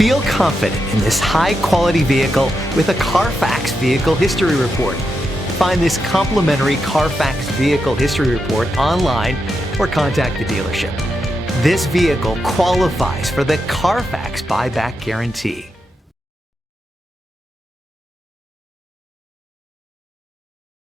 Feel confident in this high-quality vehicle with a Carfax Vehicle History Report. Find this complimentary Carfax Vehicle History Report online or contact the dealership. This vehicle qualifies for the Carfax Buyback Guarantee.